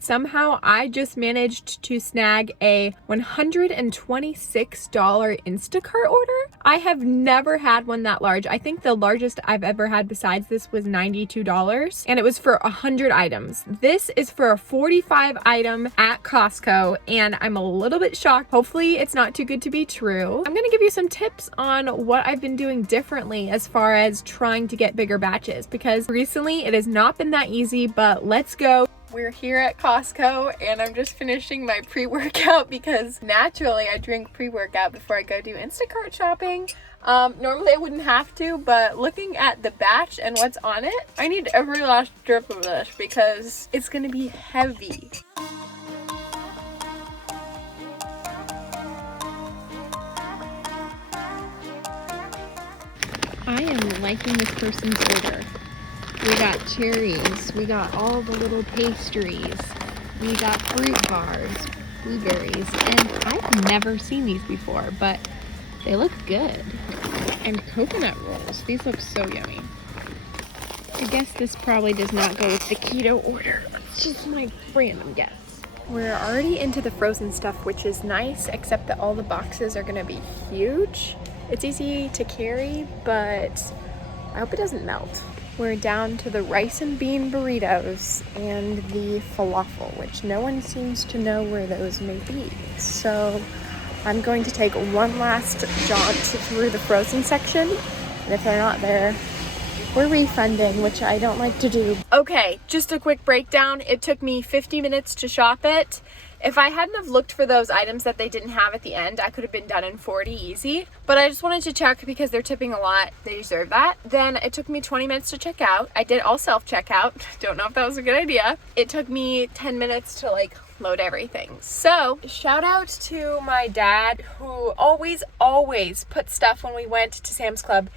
Somehow I just managed to snag a $126 Instacart order. I have never had one that large. I think the largest I've ever had besides this was $92, and it was for 100 items. This is for a 45 item at Costco, and I'm a little bit shocked. Hopefully it's not too good to be true. I'm gonna give you some tips on what I've been doing differently as far as trying to get bigger batches, because recently it has not been that easy, but let's go. We're here at Costco and I'm just finishing my pre-workout because naturally I drink pre-workout before I go do Instacart shopping. Normally I wouldn't have to, but looking at the batch and what's on it, I need every last drip of this because it's gonna be heavy. I am liking this person's order. We got cherries, we got all the little pastries, we got fruit bars, blueberries, and I've never seen these before, but they look good. And coconut rolls, these look so yummy. I guess this probably does not go with the keto order. It's just my random guess. We're already into the frozen stuff, which is nice, except that all the boxes are gonna be huge. It's easy to carry, but I hope it doesn't melt. We're down to the rice and bean burritos and the falafel, which no one seems to know where those may be. So I'm going to take one last jaunt through the frozen section, and if they're not there, we're refunding, which I don't like to do. Okay, just a quick breakdown. It took me 50 minutes to shop it. If I hadn't have looked for those items that they didn't have at the end, I could have been done in 40 easy. But I just wanted to check because they're tipping a lot. They deserve that. Then it took me 20 minutes to check out. I did all self-checkout. Don't know if that was a good idea. It took me 10 minutes to load everything. So shout out to my dad who always put stuff when we went to Sam's Club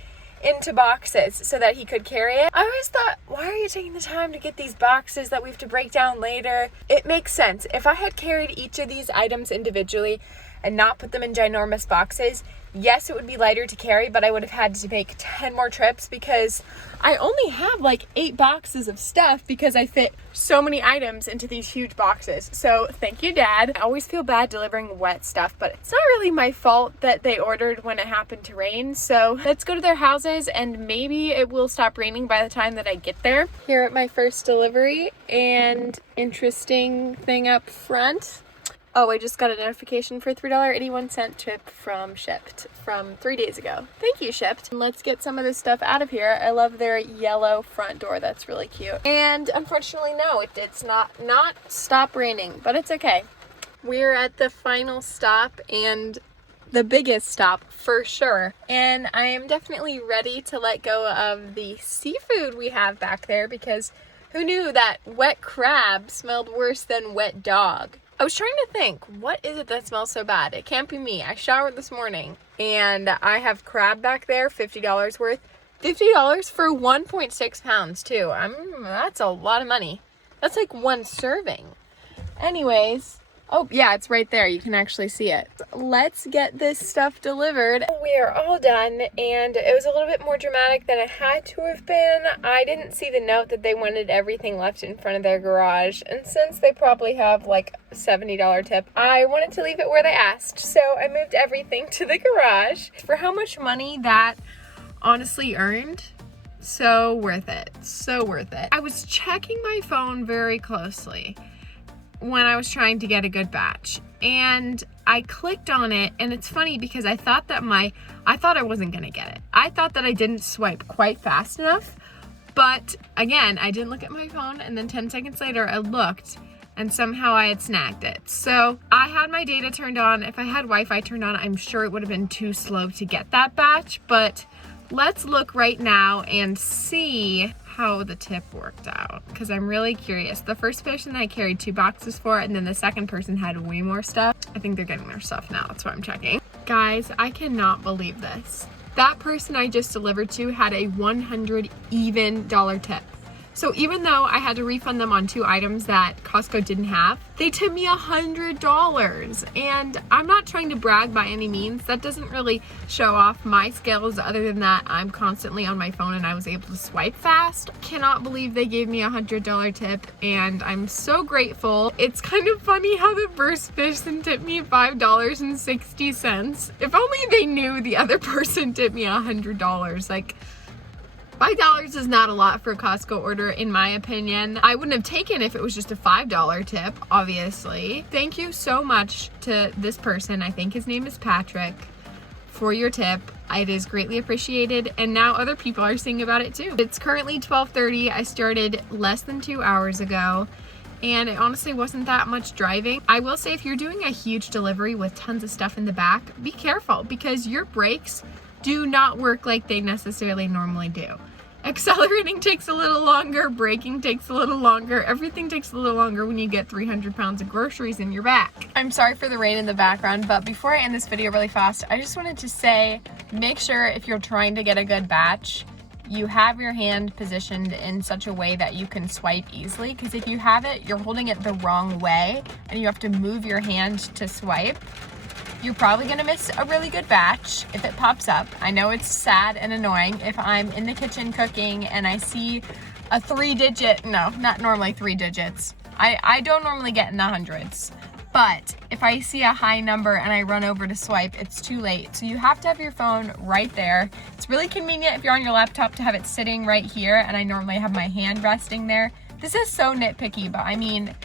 into boxes so that he could carry it. I always thought, why are you taking the time to get these boxes that we have to break down later? It makes sense. If I had carried each of these items individually and not put them in ginormous boxes, yes, it would be lighter to carry, but I would have had to make 10 more trips because I only have 8 boxes of stuff because I fit so many items into these huge boxes. So thank you, Dad. I always feel bad delivering wet stuff, but it's not really my fault that they ordered when it happened to rain. So let's go to their houses and maybe it will stop raining by the time that I get there. Here at my first delivery, and interesting thing up front. Oh, I just got a notification for $3.81 tip from Shipt from 3 days ago. Thank you, Shipt. Let's get some of this stuff out of here. I love their yellow front door. That's really cute. And unfortunately, no, it's not stop raining, but it's okay. We're at the final stop and the biggest stop for sure. And I am definitely ready to let go of the seafood we have back there because who knew that wet crab smelled worse than wet dog? I was trying to think, what is it that smells so bad? It can't be me. I showered this morning and I have crab back there, $50 worth. $50 for 1.6 pounds too. That's a lot of money. That's like one serving. Anyways, oh yeah, it's right there. You can actually see it. Let's get this stuff delivered. We are all done and it was a little bit more dramatic than it had to have been. I didn't see the note that they wanted everything left in front of their garage, and since they probably have a $70 tip, I wanted to leave it where they asked. So I moved everything to the garage. For how much money that honestly earned, so worth it. So worth it. I was checking my phone very closely when I was trying to get a good batch, and I clicked on it, and it's funny because I thought I wasn't gonna get it. I thought that I didn't swipe quite fast enough, but again, I didn't look at my phone, and then 10 seconds later I looked and somehow I had snagged it. So I had my data turned on. If I had Wi-Fi turned on, I'm sure it would have been too slow to get that batch, but let's look right now and see how the tip worked out because I'm really curious. The first person I carried 2 boxes for, and then the second person had way more stuff. I think they're getting their stuff now. That's why I'm checking. Guys, I cannot believe this. That person I just delivered to had a $100 even tip. So even though I had to refund them on 2 items that Costco didn't have, they tipped me $100. And I'm not trying to brag by any means. That doesn't really show off my skills, other than that I'm constantly on my phone and I was able to swipe fast. Cannot believe they gave me $100 tip, and I'm so grateful. It's kind of funny how the first person tipped me $5.60. If only they knew the other person tipped me $100. Like, $5 is not a lot for a Costco order, in my opinion. I wouldn't have taken if it was just a $5 tip, obviously. Thank you so much to this person, I think his name is Patrick, for your tip. It is greatly appreciated, and now other people are seeing about it too. It's currently 12:30. I started less than 2 hours ago, and it honestly wasn't that much driving. I will say, if you're doing a huge delivery with tons of stuff in the back, be careful, because your brakes do not work like they necessarily normally do. Accelerating takes a little longer, braking takes a little longer, everything takes a little longer when you get 300 pounds of groceries in your back. I'm sorry for the rain in the background, but before I end this video really fast, I just wanted to say, make sure if you're trying to get a good batch, you have your hand positioned in such a way that you can swipe easily, because if you have it, you're holding it the wrong way and you have to move your hand to swipe, you're probably gonna miss a really good batch if it pops up. I know it's sad and annoying if I'm in the kitchen cooking and I see a 3-digit, no, not normally 3 digits. I don't normally get in the hundreds, but if I see a high number and I run over to swipe, it's too late. So you have to have your phone right there. It's really convenient if you're on your laptop to have it sitting right here, and I normally have my hand resting there. This is so nitpicky, but I mean,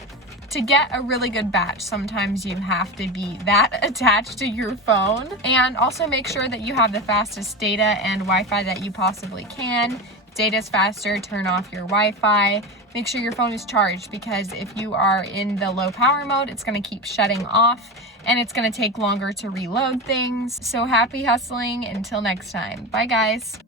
to get a really good batch, sometimes you have to be that attached to your phone. And also make sure that you have the fastest data and Wi-Fi that you possibly can. If data's faster, turn off your Wi-Fi. Make sure your phone is charged, because if you are in the low power mode, it's gonna keep shutting off and it's gonna take longer to reload things. So happy hustling. Until next time. Bye guys.